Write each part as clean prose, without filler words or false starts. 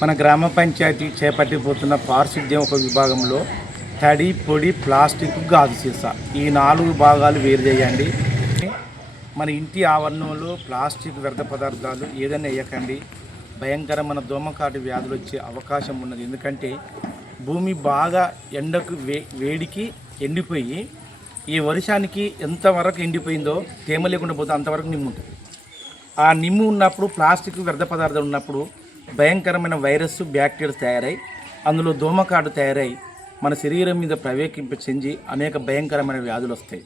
మన గ్రామ పంచాయతీ చేపట్టిపోతున్న పారిశుద్ధ్యం ఒక విభాగంలో తడి, పొడి, ప్లాస్టిక్, గాజు సీసా ఈ 4 భాగాలు వేరు చేయండి. మన ఇంటి ఆవరణంలో ప్లాస్టిక్ వ్యర్థ పదార్థాలు ఏదైనా వేయకండి. భయంకరమైన దోమకాటు వ్యాధులు వచ్చే అవకాశం ఉన్నది. ఎందుకంటే భూమి బాగా ఎండకు వేడికి ఎండిపోయి ఈ వర్షానికి ఎంతవరకు ఎండిపోయిందో తేమ లేకుండా పోతే అంతవరకు నిమ్ము ఉంటుంది. ఆ నిమ్ము ఉన్నప్పుడు ప్లాస్టిక్ వ్యర్థ పదార్థాలు ఉన్నప్పుడు భయంకరమైన వైరస్, బ్యాక్టీరియా తయారై అందులో దోమకాటు తయారై మన శరీరం మీద చెంది అనేక భయంకరమైన వ్యాధులు వస్తాయి.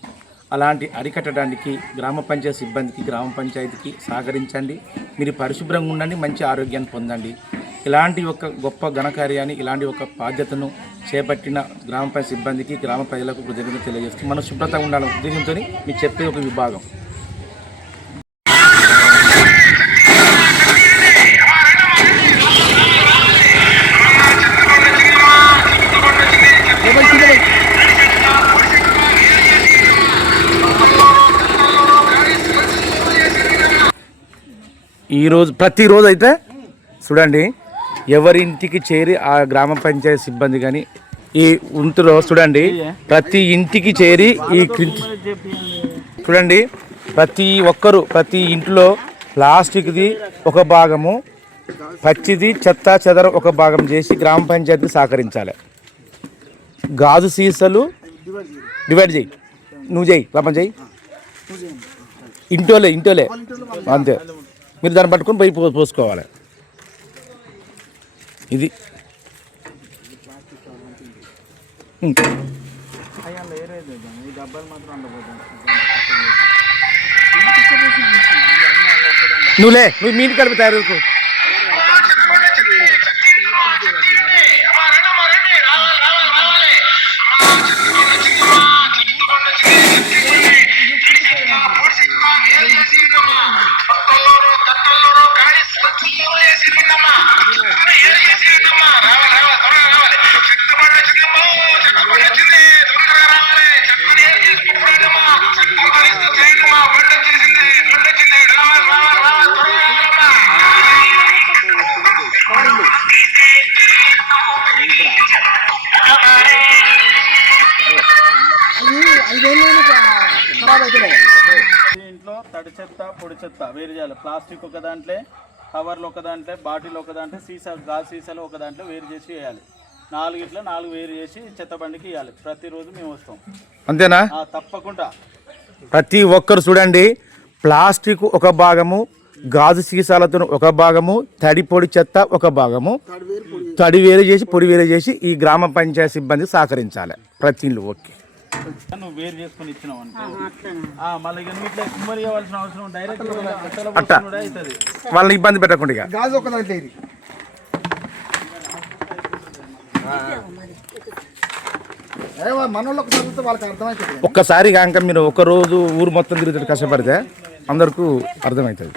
అలాంటి అరికట్టడానికి గ్రామ పంచాయతీ సిబ్బందికి, గ్రామ పంచాయతీకి సహకరించండి. మీరు పరిశుభ్రంగా ఉండండి, మంచి ఆరోగ్యాన్ని పొందండి. ఇలాంటి ఒక గొప్ప ఘనకార్యాన్ని, ఇలాంటి ఒక బాధ్యతను చేపట్టిన గ్రామ పంచాయతీ సిబ్బందికి, గ్రామ ప్రజలకు కృతజ్ఞతలు తెలియజేస్తూ మనం శుభ్రతగా ఉండాలనే ఉద్దేశంతో మీకు చెప్పే ఒక విభాగం. ప్రతిరోజు అయితే చూడండి, ఎవరింటికి చేరి ఆ గ్రామ పంచాయతీ సిబ్బంది కానీ ఈ ఉంటులో చూడండి, ప్రతి ఇంటికి చేరి ఈ చూడండి, ప్రతి ఇంట్లో ప్లాస్టిక్ది ఒక భాగము, పచ్చిది చెత్త చెదర ఒక భాగం చేసి గ్రామ పంచాయతీ సహకరించాలి. గాజు సీసాలు డివైడ్ చేయి, నువ్వు చేయి, పాపం చేయి, ఇంటోలే అంతే. మీరు దాన్ని పట్టుకొని పోయి పోసుకోవాలి. ఇది నువ్వు మీటి కలిపి తయారు. ఇంట్లో తడి చెత్త, పొడి చెత్త వేరు చేయాలి. ప్లాస్టిక్ ఒక దాంట్లో, కవర్లు ఒక దాంట్లో, బాటిల్ ఒక దాంట్లో, గాజు సీసాలు ఒక దాంట్లో వేరు చేసి వేయాలి. 4 వేరు చేసి చెత్త బండికి ఇవ్వాలి. ప్రతిరోజు మేము వస్తాం. అంతేనా? తప్పకుండా. ప్రతి ఒక్కరు చూడండి, ప్లాస్టిక్ ఒక భాగము, గాజు సీసాలతో ఒక భాగము, తడి పొడి చెత్త ఒక భాగము, తడి వేరు చేసి పొడి వేరు చేసి ఈ గ్రామ పంచాయతీ సిబ్బంది సహకరించాలి. ప్రతి ఇల్లు ఓకే. నువ్వు వేరు చేసుకుని ఇచ్చినావు అంటే మళ్ళీ ఇట్లా కుమ్మరి ఇవ్వాల్సిన అవసరం డైరెక్ట్ అవుతుంది. వాళ్ళని ఇబ్బంది పెట్టకుండా గాజు ఒక దాంట్లో ఇది మనోళ్ళకి చదివితే వాళ్ళకి అర్థమవుతుంది. ఒక్కసారి కాక మీరు ఒక రోజు ఊరు మొత్తం తిరుగుతాడు కష్టపడితే అందరికీ అర్థమవుతుంది.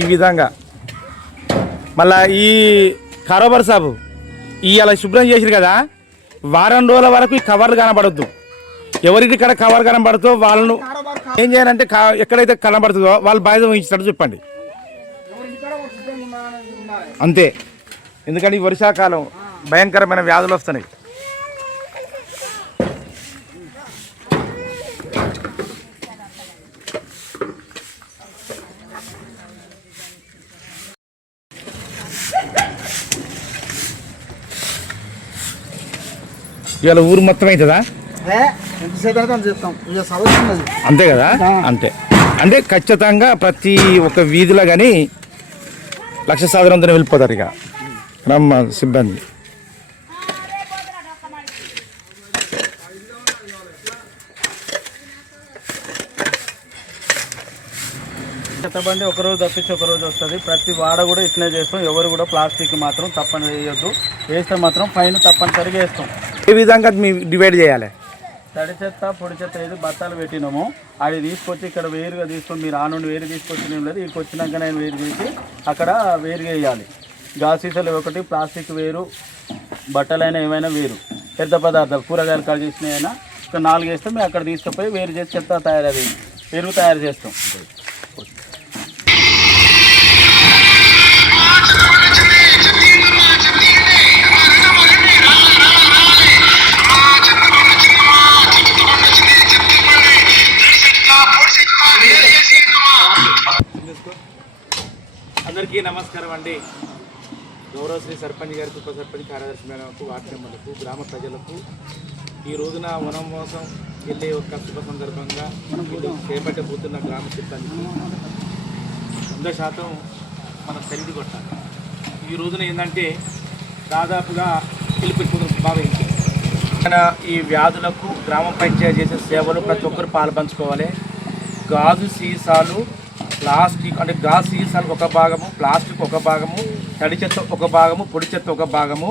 ఈ విధంగా మళ్ళా ఈ కారోబార్ సాబు ఇలా శుభ్రం చేసిరు కదా, వారం రోజుల వరకు ఈ కవర్లు కనబడద్దు. ఎవరికి ఇక్కడ కవర్ కనబడుతుందో వాళ్ళను ఏం చేయాలంటే ఎక్కడైతే కనబడుతుందో వాళ్ళు బాధ్యత ఇచ్చినట్టు చెప్పండి. అంతే. ఎందుకంటే ఈ వర్షాకాలం భయంకరమైన వ్యాధులు వస్తున్నాయి. ఇవాళ ఊరు మొత్తం అవుతుందా? ఎంతసేపు అయితే అంత చెప్తాం ఇక సమస్య ఉన్నది. అంతే కదా, అంతే. అంటే ఖచ్చితంగా ప్రతి ఒక్క వీధిలో కానీ లక్ష సాధారణంతో వెళ్ళిపోతారు ఇక రమ్మ సిబ్బంది. చెత్తబండి ఒకరోజు తప్పించి ఒకరోజు వస్తుంది. ప్రతి వాడ కూడా ఇట్లనే చేస్తాం. ఎవరు కూడా ప్లాస్టిక్ మాత్రం తప్పని వేయొద్దు. వేస్తే మాత్రం ఫైన్ తప్పనిసరిగా వేస్తాం. ఏ విధంగా మీ డివైడ్ చేయాలి? తడి చెత్త పొడి చెత్త ఏది బత్తాలు పెట్టినామో అది తీసుకొచ్చి ఇక్కడ వేరుగా తీసుకొని మీరు ఆ నుండి వేరు తీసుకొచ్చిన లేదు, ఇక్కడికి వచ్చినాక నేను వేరు చేసి అక్కడ వేరుగా వేయాలి. గాసీసలు ఒకటి, ప్లాస్టిక్ వేరు, బట్టలైనా ఏమైనా వేరు, పెద్ద పదార్థాలు కూరగాయలు కట్ చేసినైనా ఇక్కడ 4 వేస్తే మేము అక్కడ తీసుకుపోయి వేరు చేసి చెత్త తయారది ఎరువు తయారు చేస్తాం. అందరికీ నమస్కారం అండి. గౌరవ శ్రీ సర్పంచ్ గారికి, ఉప సర్పంచ్, కార్యదర్శి మేడలకు, వార్డు మెంబర్లకు, గ్రామ ప్రజలకు ఈ రోజున వనం మోసం వెళ్ళే ఒక శుభ సందర్భంగా చేపట్టబోతున్న గ్రామ సిబ్బందికి 100% మనం సరిది కొట్టాలి. ఈ రోజున ఏంటంటే దాదాపుగా పిలిపిపోతున్న భావించి మన ఈ వ్యాధులకు గ్రామ పంచాయతీ చేసే సేవలు ప్రతి ఒక్కరు పాల్పంచుకోవాలి. గాజు సీసాలు, ప్లాస్టిక్ అంటే గాజు సీసాలకు ఒక భాగము, ప్లాస్టిక్ ఒక భాగము, తడి చెత్త ఒక భాగము, పొడి చెత్త ఒక భాగము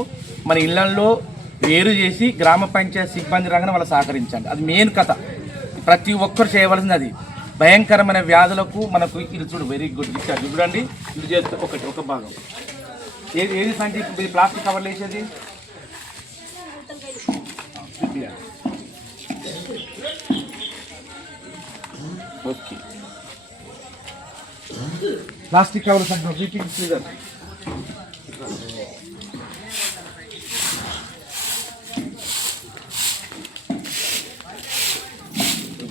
మన ఇళ్లల్లో వేరు చేసి గ్రామ పంచాయతీ సిబ్బంది రంగం వాళ్ళు సహకరించండి. అది మెయిన్ కథ. ప్రతి ఒక్కరు చేయవలసింది అది. భయంకరమైన వ్యాధులకు మనకు ఇది చూడు వెరీ గుడ్ ఇచ్చారు చూడండి. ఇది చేస్తే ఒకటి ఒక భాగం ఏది ఏది సంచి ఇప్పుడు ప్లాస్టిక్ కవర్లు వేసేది ఓకే. ప్లాస్టిక్ కవర్లు సంఖ్య వీటింగ్ సీజన్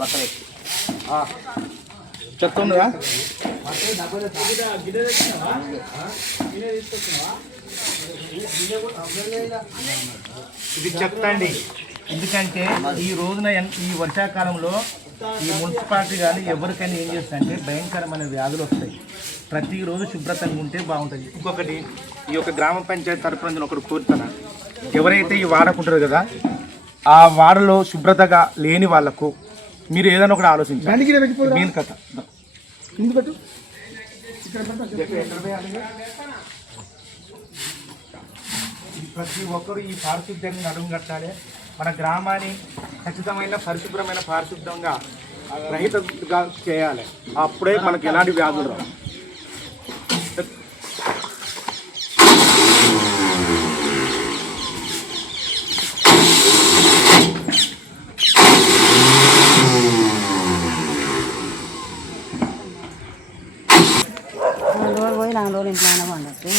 బట్టలు చెత్త ఉందా? ఇది చెత్త అండి. ఎందుకంటే ఈ రోజున ఈ వర్షాకాలంలో ఈ మున్సిపాలిటీ కానీ ఎవరికైనా ఏం చేస్తాయంటే భయంకరమైన వ్యాధులు వస్తాయి. ప్రతిరోజు శుభ్రతంగా ఉంటే బాగుంటుంది. ఇంకొకటి ఈ యొక్క గ్రామ పంచాయతీ తరఫున నేను ఒకటి కోరుతాను, ఎవరైతే ఈ వాడకుంటారు కదా ఆ వాడలో శుభ్రతగా లేని వాళ్ళకు మీరు ఏదైనా ఒకటి ఆలోచించండి. మెయిన్ కథ ప్రతి ఒక్కరు ఈ పారిశుద్ధ్యాన్ని నడుము కట్టాలి. మన గ్రామాన్ని ఖచ్చితమైన పరిశుభ్రమైన పారిశుద్ధ్యంగా రహితంగా చేయాలి. అప్పుడే మనకి ఎలాంటి వ్యాధులు రావు. పోయి 4 రోజులు ఇంట్లో పండచ్చు.